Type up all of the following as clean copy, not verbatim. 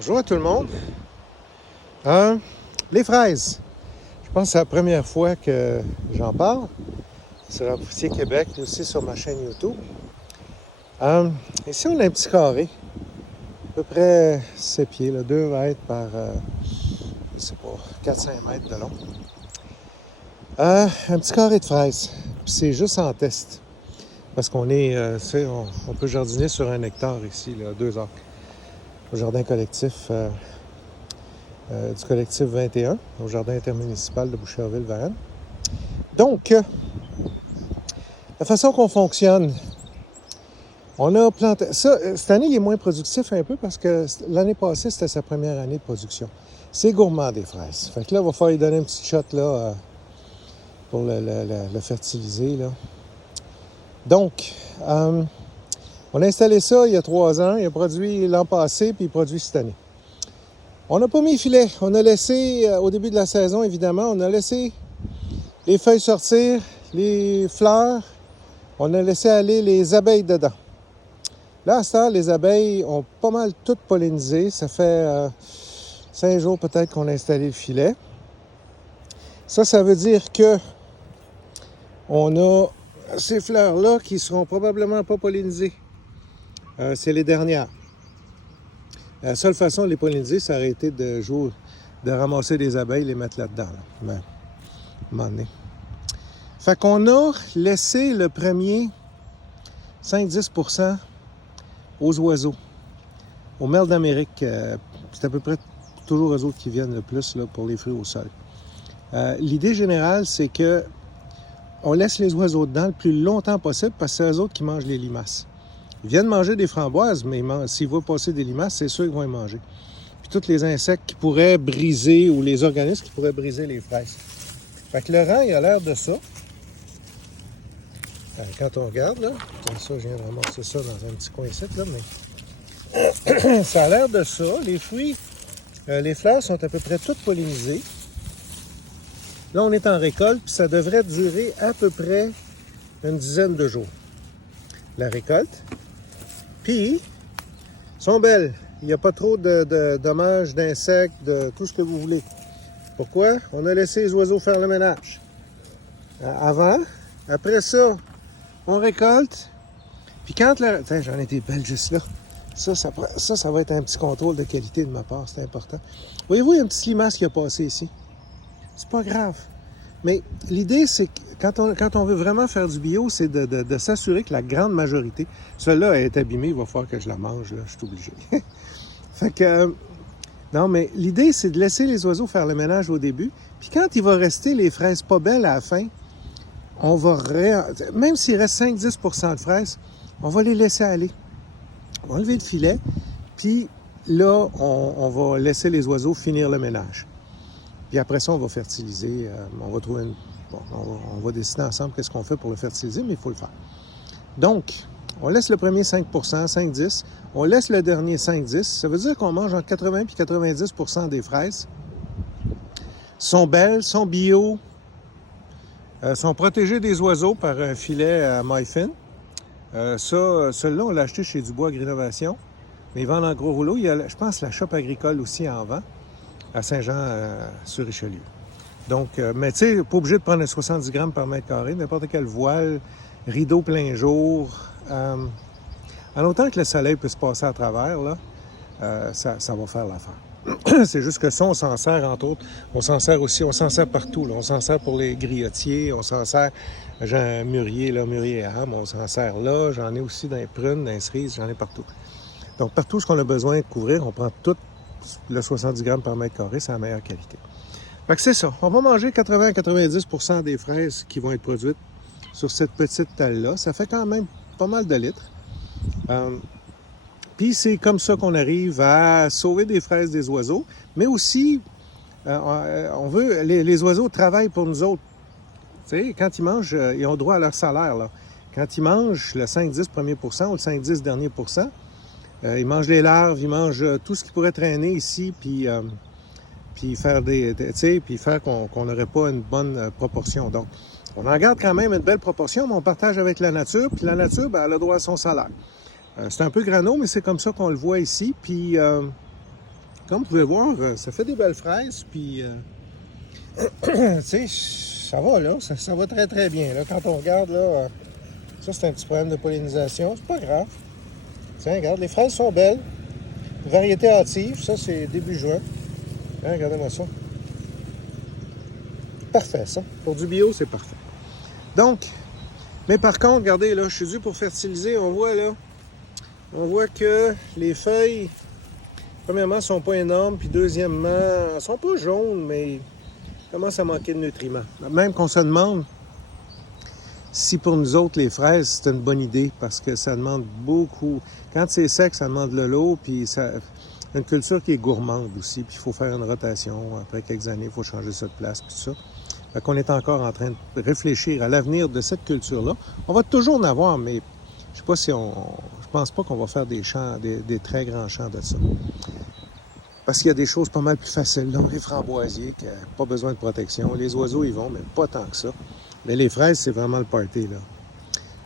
Bonjour à tout le monde. Les fraises. Je pense que c'est la première fois que j'en parle. Sur Arboustier Québec, aussi sur ma chaîne YouTube. Ici, on a un petit carré. À peu près 7 pieds, là, 2 mètres par, je sais pas, 4-5 mètres de long. Un petit carré de fraises. Puis c'est juste en test. Parce qu'on est, on peut jardiner sur 1 hectare ici, là, 2 acres. Au jardin collectif du collectif 21, au jardin intermunicipal de Boucherville-Varennes. Donc, la façon qu'on fonctionne, on a planté... Ça, cette année, il est moins productif un peu parce que l'année passée, c'était sa première année de production. C'est gourmand des fraises. Fait que là, il va falloir lui donner un petit shot là, pour le fertiliser. Là. Donc, on a installé ça il y a 3 ans. Il a produit l'an passé, puis il produit cette année. On n'a pas mis filet. On a laissé, au début de la saison, évidemment, on a laissé les feuilles sortir, les fleurs. On a laissé aller les abeilles dedans. Là, à ce temps, les abeilles ont pas mal toutes pollinisé. Ça fait 5 jours peut-être qu'on a installé le filet. Ça veut dire que on a ces fleurs-là qui seront probablement pas pollinisées. C'est les dernières. La seule façon de les polliniser, ça aurait été de ramasser des abeilles et les mettre là-dedans. Là. Mais, à un moment donné. Fait qu'on a laissé le premier 5-10% aux oiseaux. Aux merles d'Amérique, c'est à peu près toujours eux autres qui viennent le plus là, pour les fruits au sol. L'idée générale, c'est que on laisse les oiseaux dedans le plus longtemps possible parce que c'est eux autres qui mangent les limaces. Ils viennent manger des framboises, mais s'ils voient passer des limaces, c'est sûr qu'ils vont les manger. Puis tous les insectes qui pourraient briser, ou les organismes qui pourraient briser les fraises. Fait que le rang, il a l'air de ça. Quand on regarde, là, comme ça, je viens de ramasser ça dans un petit coin ici, là, mais ça a l'air de ça. Les fruits, les fleurs sont à peu près toutes pollinisées. Là, on est en récolte, puis ça devrait durer à peu près une dizaine de jours. La récolte. Puis, sont belles. Il n'y a pas trop de dommages, d'insectes, de tout ce que vous voulez. Pourquoi? On a laissé les oiseaux faire le ménage. Avant. Après ça, on récolte. Puis quand la... Tiens, j'en ai des belles juste là. Ça va être un petit contrôle de qualité de ma part. C'est important. Voyez-vous, il y a une petite limace qui a passé ici. C'est pas grave. Mais l'idée, c'est que quand on veut vraiment faire du bio, c'est de s'assurer que la grande majorité, celle-là est abîmée, il va falloir que je la mange, là, je suis obligé. Fait que, non, mais l'idée, c'est de laisser les oiseaux faire le ménage au début, puis quand il va rester les fraises pas belles à la fin, on va, même s'il reste 5-10% de fraises, on va les laisser aller. On va enlever le filet, puis là, on va laisser les oiseaux finir le ménage. Puis après ça, on va fertiliser, on va trouver on va décider ensemble qu'est-ce qu'on fait pour le fertiliser, mais il faut le faire. Donc, on laisse le premier 5%, 5-10, on laisse le dernier 5-10. Ça veut dire qu'on mange entre 80 et 90% des fraises. Sont belles, sont bio, sont protégées des oiseaux par un filet à maille fine. Celui-là, on l'a acheté chez Dubois Agrinovation, mais ils vendent en gros rouleau. Il y a, je pense, la shop agricole aussi en vend, à Saint-Jean-sur-Richelieu. Donc, mais tu sais, pas obligé de prendre 70 grammes par mètre carré, n'importe quel voile, rideau plein jour. En autant que le soleil puisse passer à travers, là, ça va faire l'affaire. C'est juste que ça, on s'en sert, entre autres. On s'en sert aussi, on s'en sert partout. Là. On s'en sert pour les griotiers, on s'en sert, j'ai un mûrier, là, mûrier à âme, on s'en sert là. J'en ai aussi dans les prunes, dans les cerises, j'en ai partout. Donc, partout ce qu'on a besoin de couvrir, on prend tout le 70 grammes par mètre carré, c'est la meilleure qualité. Fait que c'est ça. On va manger 80-90% des fraises qui vont être produites sur cette petite talle-là. Ça fait quand même pas mal de litres. Puis c'est comme ça qu'on arrive à sauver des fraises des oiseaux, mais aussi, on veut, les oiseaux travaillent pour nous autres. Tu sais, quand ils mangent, ils ont droit à leur salaire. Là. Quand ils mangent le 5-10 premier pourcent ou le 5-10 dernier pourcent, ils mangent les larves, ils mangent tout ce qui pourrait traîner ici, puis faire puis faire qu'on n'aurait pas une bonne proportion. Donc, on en garde quand même une belle proportion, mais on partage avec la nature, puis la nature, ben, elle a droit à son salaire. C'est un peu grano, mais c'est comme ça qu'on le voit ici, puis Comme vous pouvez voir, ça fait des belles fraises, puis tu sais, ça va là, ça va très très bien. Là, quand on regarde, là, ça c'est un petit problème de pollinisation, c'est pas grave. Tiens, regarde, les fraises sont belles. Variété hâtive, ça c'est début juin. Hein, regardez-moi ça. Parfait, ça. Pour du bio, c'est parfait. Donc, mais par contre, regardez, là, je suis dû pour fertiliser. On voit que les feuilles, premièrement, ne sont pas énormes, puis deuxièmement, elles ne sont pas jaunes, mais commencent à manquer de nutriments. Même qu'on se demande si pour nous autres, les fraises, c'est une bonne idée, parce que ça demande beaucoup. Quand c'est sec, ça demande de l'eau, puis ça... une culture qui est gourmande aussi, puis il faut faire une rotation. Après quelques années, il faut changer ça de place, puis tout ça. Fait qu'on est encore en train de réfléchir à l'avenir de cette culture-là. On va toujours en avoir, mais je sais pas si je pense pas qu'on va faire des champs, des très grands champs de ça. Parce qu'il y a des choses pas mal plus faciles, là. Les framboisiers, qui n'ont pas besoin de protection. Les oiseaux, ils vont, mais pas tant que ça. Mais les fraises, c'est vraiment le party, là,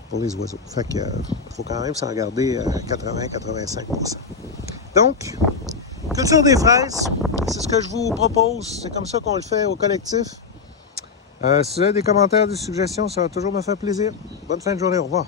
pour les oiseaux. Fait que faut quand même s'en garder à 80-85%. Donc, culture des fraises, c'est ce que je vous propose. C'est comme ça qu'on le fait au collectif. Si vous avez des commentaires, des suggestions, ça va toujours me faire plaisir. Bonne fin de journée, au revoir.